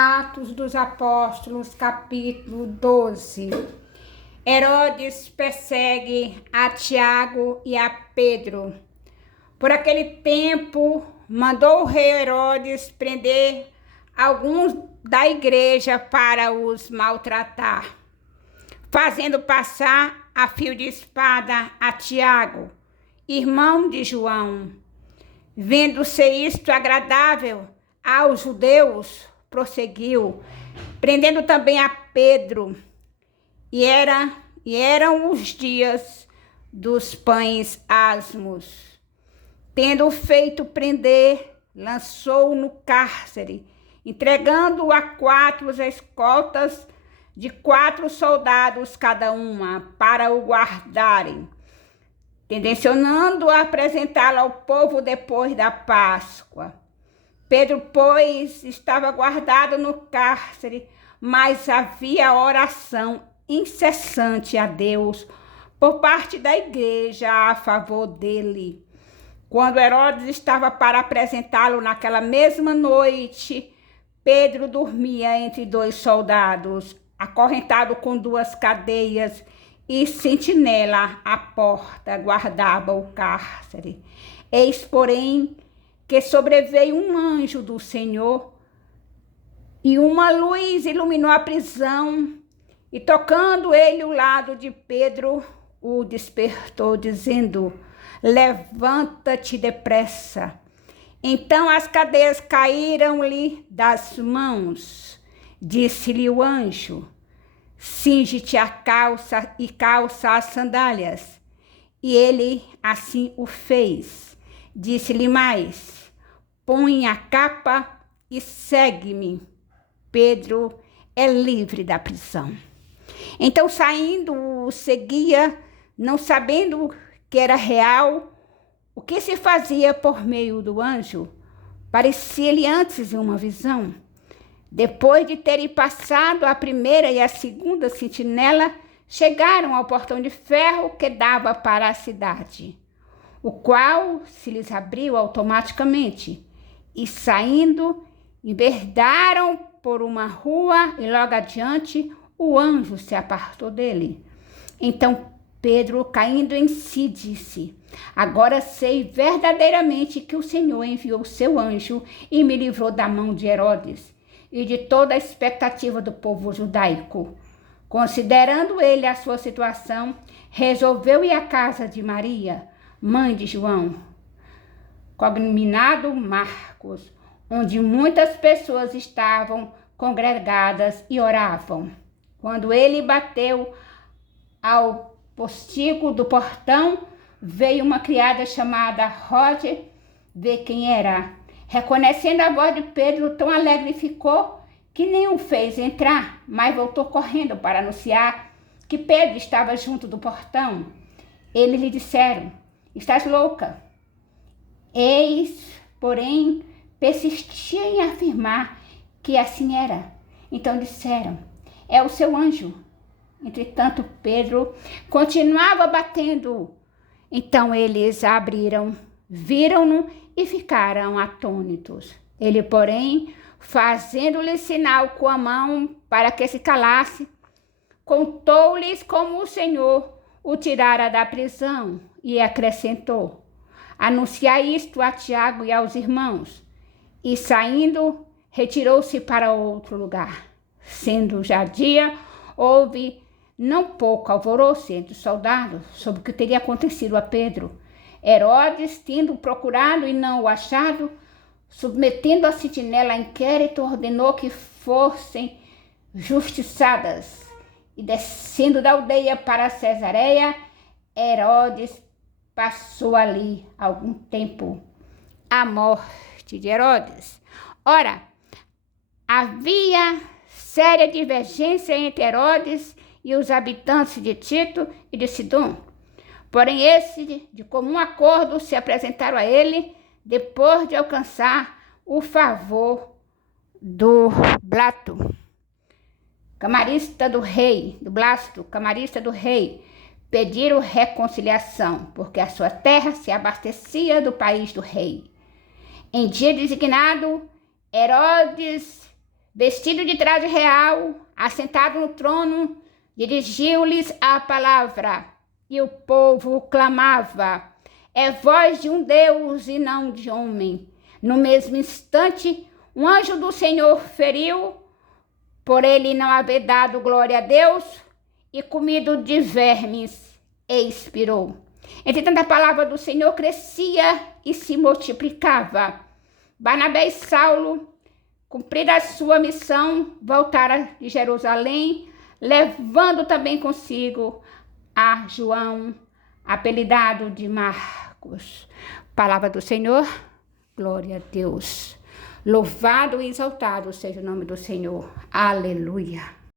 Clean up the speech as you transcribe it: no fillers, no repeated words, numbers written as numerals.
Atos dos Apóstolos, capítulo 12. Herodes persegue a Tiago e a Pedro. Por aquele tempo, mandou o rei Herodes prender alguns da igreja para os maltratar, fazendo passar a fio de espada a Tiago, irmão de João. Vendo-se isto agradável aos judeus, prosseguiu, prendendo também a Pedro. E eram os dias dos pães asmos. Tendo feito prender, lançou-o no cárcere, entregando-o a 4 escoltas de 4 soldados cada uma, para o guardarem, tendencionando a apresentá-lo ao povo depois da Páscoa. Pedro, pois, estava guardado no cárcere, mas havia oração incessante a Deus por parte da igreja a favor dele. Quando Herodes estava para apresentá-lo naquela mesma noite, Pedro dormia entre 2 soldados, acorrentado com 2 cadeias, e sentinela à porta guardava o cárcere. Eis, porém, que sobreveio um anjo do Senhor, e uma luz iluminou a prisão, e tocando ele o lado de Pedro, o despertou, dizendo: levanta-te depressa. Então as cadeias caíram-lhe das mãos. Disse-lhe o anjo: cinge-te a calça e calça as sandálias. E ele assim o fez. Disse-lhe mais: põe a capa e segue-me. Pedro é livre da prisão. Então, saindo, o seguia, não sabendo que era real o que se fazia por meio do anjo. Parecia-lhe antes uma visão. Depois de terem passado a primeira e a segunda sentinela, chegaram ao portão de ferro que dava para a cidade, o qual se lhes abriu automaticamente, e saindo, enverdaram por uma rua, e logo adiante o anjo se apartou dele. Então Pedro, caindo em si, disse: agora sei verdadeiramente que o Senhor enviou seu anjo e me livrou da mão de Herodes e de toda a expectativa do povo judaico. Considerando ele a sua situação, resolveu ir à casa de Maria, mãe de João, cognominado Marcos, onde muitas pessoas estavam congregadas e oravam. Quando ele bateu ao postigo do portão, veio uma criada chamada Rode ver quem era. Reconhecendo a voz de Pedro, tão alegre ficou que nem o fez entrar, mas voltou correndo para anunciar que Pedro estava junto do portão. Eles lhe disseram: estás louca? Eis, porém, persistia em afirmar que assim era. Então disseram: é o seu anjo. Entretanto, Pedro continuava batendo. Então eles abriram, viram-no e ficaram atônitos. Ele, porém, fazendo-lhe sinal com a mão para que se calasse, contou-lhes como o Senhor o tirara da prisão e acrescentou: anunciai isto a Tiago e aos irmãos. E saindo, retirou-se para outro lugar. Sendo já dia, houve não pouco alvoroço entre os soldados sobre o que teria acontecido a Pedro. Herodes, tendo procurado e não o achado, submetendo a sentinela a inquérito, ordenou que fossem justiçadas. E descendo da aldeia para Cesareia, Herodes passou ali algum tempo. A morte de Herodes. Ora, havia séria divergência entre Herodes e os habitantes de Tito e de Sidom. Porém, esses, de comum acordo, se apresentaram a ele depois de alcançar o favor do Blasto, camarista do rei, pediram reconciliação, porque a sua terra se abastecia do país do rei. Em dia designado, Herodes vestido de traje real, assentado no trono, dirigiu-lhes a palavra, e o povo clamava: é voz de um Deus e não de homem. No mesmo instante, um anjo do Senhor feriu, por ele não haver dado glória a Deus, e comido de vermes, expirou. Entretanto, a palavra do Senhor crescia e se multiplicava. Barnabé e Saulo, cumprida a sua missão, voltaram de Jerusalém, levando também consigo a João, apelidado de Marcos. Palavra do Senhor, glória a Deus. Louvado e exaltado seja o nome do Senhor. Aleluia.